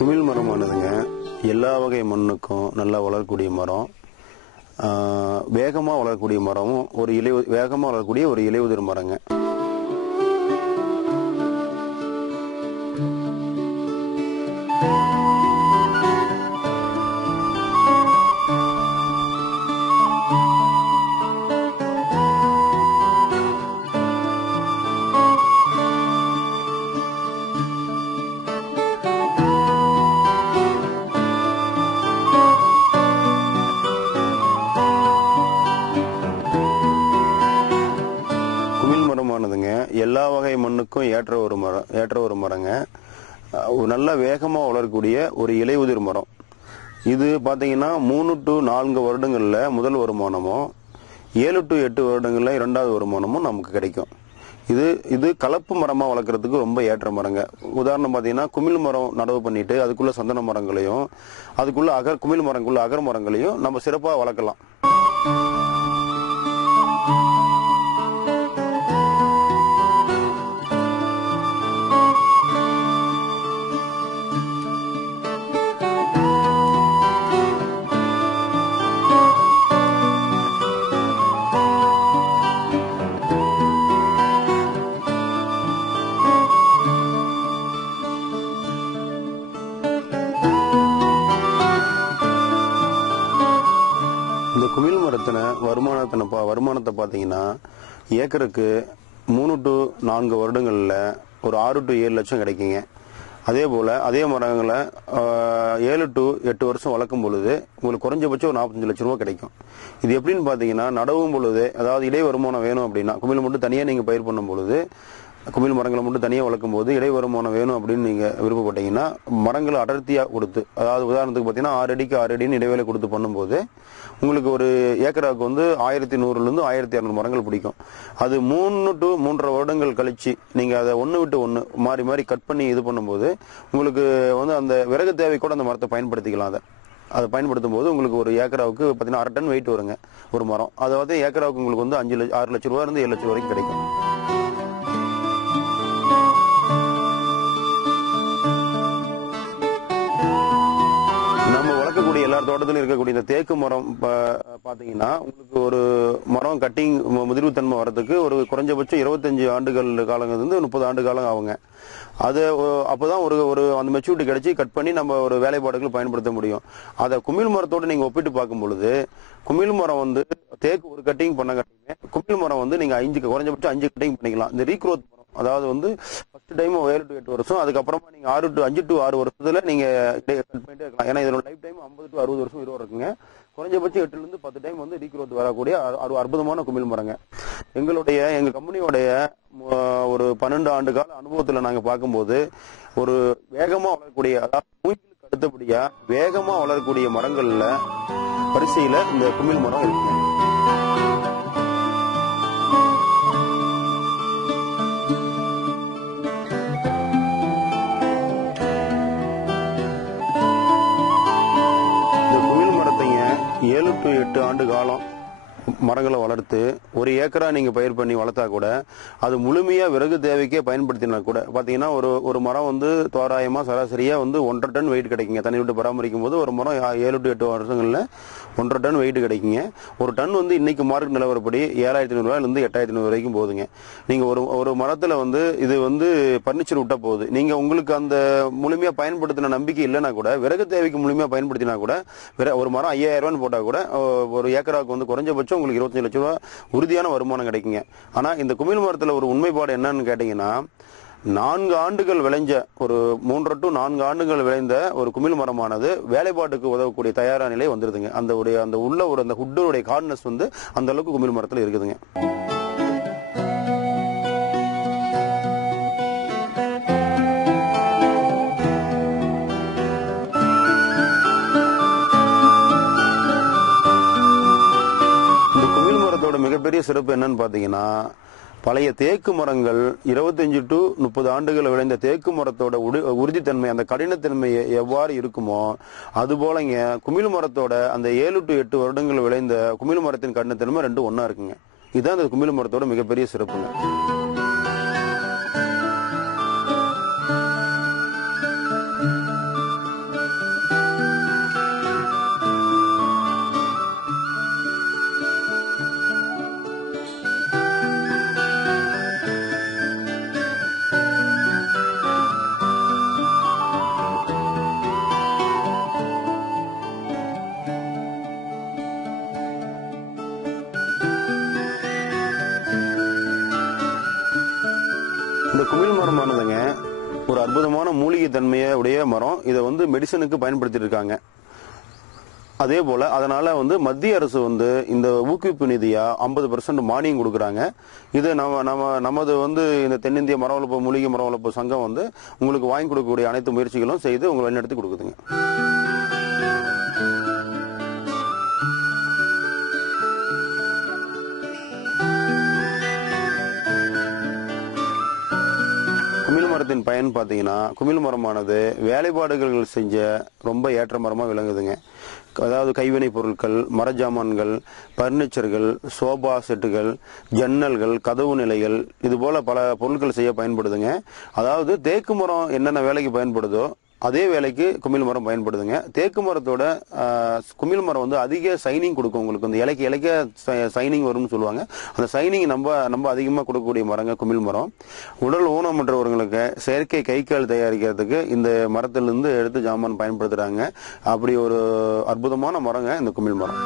குமிழ் மரமானதுங்க எல்லா வகை மண்ணுக்கும் நல்லா வளரக்கூடிய மரம். வேகமாக வளரக்கூடிய மரமும் வேகமாக வளரக்கூடிய ஒரு இலையுதிர் மரங்க. எல்லா வகை மண்ணுக்கும் ஏற்ற ஒரு மரங்க. நல்ல வேகமாக வளரக்கூடிய ஒரு இலையுதிர் மரம். இது பார்த்தீங்கன்னா 3 to 4 வருடங்களில் முதல் வருமானமும் 7 to 8 வருடங்களில் இரண்டாவது வருமானமும் நமக்கு கிடைக்கும். இது கலப்பு மரமாக வளர்க்குறதுக்கு ரொம்ப ஏற்ற மரங்க. உதாரணம் பார்த்தீங்கன்னா குமிழ் மரம் நடவு பண்ணிட்டு அதுக்குள்ள சந்தன மரங்களையும் அதுக்குள்ள குமிழ் மரங்குள்ள அகர் மரங்களையும் நம்ம சிறப்பாக வளர்க்கலாம். இந்த குமிழ் மரத்தின வருமானத்தை பார்த்தீங்கன்னா ஏக்கருக்கு 3 to 4 வருடங்களில் ஒரு 6 to 7 லட்சம் கிடைக்குங்க. அதே போல் அதே மரங்களை 7 to 8 வருஷம் வளர்க்கும் பொழுது உங்களுக்கு குறைஞ்சபட்சம் ஒரு 45 லட்சம் ரூபா கிடைக்கும். இது எப்படின்னு பார்த்தீங்கன்னா நடவும் பொழுது, அதாவது இடை வருமானம் வேணும் அப்படின்னா குமிழ் மட்டும் தனியாக நீங்கள் பயிர் பண்ணும் பொழுது, குமிழ் மரங்களை மட்டும் தனியாக வளர்க்கும் போது இடை வருமானம் வேணும் அப்படின்னு நீங்கள் விருப்பப்பட்டீங்கன்னா மரங்களை அடர்த்தியாக கொடுத்து, அதாவது உதாரணத்துக்கு பார்த்தீங்கன்னா 6 அடிக்கு 6 அடின்னு இடைவேளை கொடுத்து பண்ணும்போது உங்களுக்கு ஒரு ஏக்கராவுக்கு வந்து 1100 1200 மரங்கள் பிடிக்கும். அது 3 to 3.5 வருடங்கள் கழிச்சு நீங்கள் அதை ஒன்று விட்டு ஒன்று மாறி மாறி கட் பண்ணி இது பண்ணும்போது உங்களுக்கு வந்து அந்த விறகு தேவை கூட அந்த மரத்தை பயன்படுத்திக்கலாம். அதை பயன்படுத்தும் போது உங்களுக்கு ஒரு ஏக்கராவுக்கு பார்த்தீங்கன்னா 1/2 டன் வெயிட் வருங்க ஒரு மரம். அதாவது ஏக்கராவுக்கு உங்களுக்கு வந்து 6 லட்சம் ரூபா இருந்து 7 லட்சம் வரைக்கும் கிடைக்கும். நம்ம வளர்க்கக்கூடிய எல்லா தோட்டத்திலும் இருக்கக்கூடிய இந்த தேக்கு மரம் பார்த்தீங்கன்னா உங்களுக்கு ஒரு மரம் கட்டிங் முதிர்வுத்தன்மை வரதுக்கு ஒரு குறைஞ்சபட்சம் 25 ஆண்டுகள் காலங்கள் வந்து 30 ஆண்டு காலம் ஆகுங்க. அது அப்போதான் ஒரு அந்த மெச்சூரிட்டி கிடைச்சி கட் பண்ணி நம்ம ஒரு வேலைப்பாடுகள் பயன்படுத்த முடியும். அதை குமிழ் மரத்தோடு நீங்கள் ஒப்பிட்டு பார்க்கும் பொழுது குமிழ் மரம் வந்து தேக்கு ஒரு கட்டிங் பண்ண கட்டிங்க, குமிழ் மரம் வந்து நீங்கள் குறைஞ்சபட்சம் 5 கட்டிங் பண்ணிக்கலாம். இந்த ரீக்ரோத் மரம், அதாவது வந்து ஃபர்ஸ்ட் டைம் 7 to 8 வருஷம், அதுக்கப்புறமா நீங்க 5 to 6 வருஷத்துல நீங்க கட் பண்ணிட்டே இருக்கலாம். ஏன்னா இதோட லைஃப் டைம் 50 to 60 வருஷம் உயிரோட இருக்குங்க. குறைஞ்சபட்சம் 8 to 10 டைம் வந்து ரீக்ரோத் வரக்கூடிய அற்புதமான குமிழ் மரங்க. எங்க கம்பெனியோடைய ஒரு 12 ஆண்டு கால அனுபவத்துல நாங்க பார்க்கும்போது ஒரு வேகமா வளரக்கூடிய, அதாவது மூங்கிலுக்கு அடுத்தபடியா வேகமா வளரக்கூடிய மரங்கள்ல வரிசையில இந்த குமிழ் மரம் இருக்குங்க. இந்த குமிழ் மரத்தைங்க 7 to 8 ஆண்டு காலம் மரங்களை வளர்த்து ஒரு ஏக்கரா நீங்க பயிர் பண்ணி வளர்த்தா கூட அது முழுமையா விறகு தேவைக்கே பயன்படுத்தினா கூட பாத்தீங்கன்னா ஒரு மரம் வந்து தோராயமா சராசரியா வந்து 1.5 டன் வெயிட் கிடைக்குங்க. தண்ணி விட்டு பராமரிக்கும் போது ஒரு மரம் 7 to 8 வருஷங்கள்ல 1.5 டன் வெயிட் கிடைக்குங்க. ஒரு டன் வந்து இன்னைக்கு மார்க்கெட் நிலவரப்படி 7500 ரூபாயிலிருந்து 8500 வரைக்கும் போகுதுங்க. நீங்க ஒரு மரத்துல வந்து இது வந்து பர்னிச்சர் விட்டா போகுது. நீங்க உங்களுக்கு அந்த முழுமையா பயன்படுத்தின நம்பிக்கை இல்லைன்னா கூட விறகு தேவைக்கு முழுமையா பயன்படுத்தினா கூட ஒரு மரம் 5000 ரூபான்னு போட்டா கூட ஒரு ஏக்கராவுக்கு வந்து குறைஞ்சபட்சம் உங்களுக்கு 25 லட்சம் ரூபாய் உறுதியான வருமானம் கிடைக்குங்க. ஆனா இந்த குமிழ் மரத்துல ஒரு உண்மைப்பாடு என்னன்னு கேட்டீங்கன்னா 4 ஆண்டுகள் விளைஞ்ச ஒரு 3 to 4 ஆண்டுகள் விளைந்த ஒரு குமிழ் மரமானது வேலைப்பாட்டுக்கு உதவக்கூடிய தயாரான நிலை வந்துருதுங்க. அந்த உள்ள அந்த ஹுட்டோடைய ஹார்ட்னஸ் வந்து அந்த அளவுக்கு குமிழ் மரத்துல இருக்குதுங்க. மிகப்பெரிய சிறப்பு என்னன்னு பாத்தீங்கன்னா, பழைய தேக்கு மரங்கள் 25 to 30 ஆண்டுகள் விளைந்த தேக்கு மரத்தோட உறுதித்தன்மை, அந்த கடினத்தன்மை எவ்வாறு இருக்குமோ அதுபோல இங்க குமிழ் மரத்தோட அந்த 7 to 8 வருடங்கள் விளைந்த குமிழ் மரத்தின் கடினத்தன்மை ரெண்டும் ஒன்னா இருக்குங்க. இதுதான் அந்த குமிழ் மரத்தோட மிகப்பெரிய சிறப்புங்க. இந்த குமிழ் மரமானதுங்க ஒரு அற்புதமான மூலிகை தன்மையை உடைய மரம். இதை மெடிசனுக்கு பயன்படுத்திட்டு இருக்காங்க. அதே போல அதனால மத்திய அரசு இந்த ஊக்குவிப்பு நிதியா 50% மானியம் கொடுக்குறாங்க. இது நமது இந்த தென்னிந்திய மர வளர்ப்பு மூலிகை மர வளர்ப்பு சங்கம் உங்களுக்கு வாங்கி கொடுக்கக்கூடிய அனைத்து முயற்சிகளும் செய்து உங்களை வழிநடத்தி கொடுக்குதுங்க. குமிழ் மரத்தின் பயன் பாத்தீங்கன்னா, குமிழ் மரமானது வேலைப்பாடுகள் செஞ்ச ரொம்ப ஏற்ற மரமா விளங்குதுங்க. அதாவது கைவினை பொருட்கள், மரஜாமான்கள், பர்னிச்சர்கள், சோபா செட்டுகள், ஜன்னல்கள், கதவு நிலைகள், இது போல பல பொருட்கள் செய்ய பயன்படுதுங்க. அதாவது தேக்கு மரம் என்னென்ன வேலைக்கு பயன்படுதோ அதே வேலைக்கு குமிழ் மரம் பயன்படுதுங்க. தேக்கு மரத்தோட குமிழ் மரம் அதிக சைனிங் கொடுக்கும். உங்களுக்கு இலைக்கு இலைக்க சைனிங் வரும்னு சொல்லுவாங்க. அந்த சைனிங் நம்ம அதிகமாக கொடுக்கக்கூடிய மரங்க குமிழ் மரம். உடல் ஊனமுற்றவர்களுக்கு செயற்கை கைக்கால் தயாரிக்கிறதுக்கு இந்த மரத்திலிருந்து எடுத்து ஜாமான் பயன்படுத்துறாங்க. அப்படி ஒரு அற்புதமான மரங்க இந்த குமிழ் மரம்.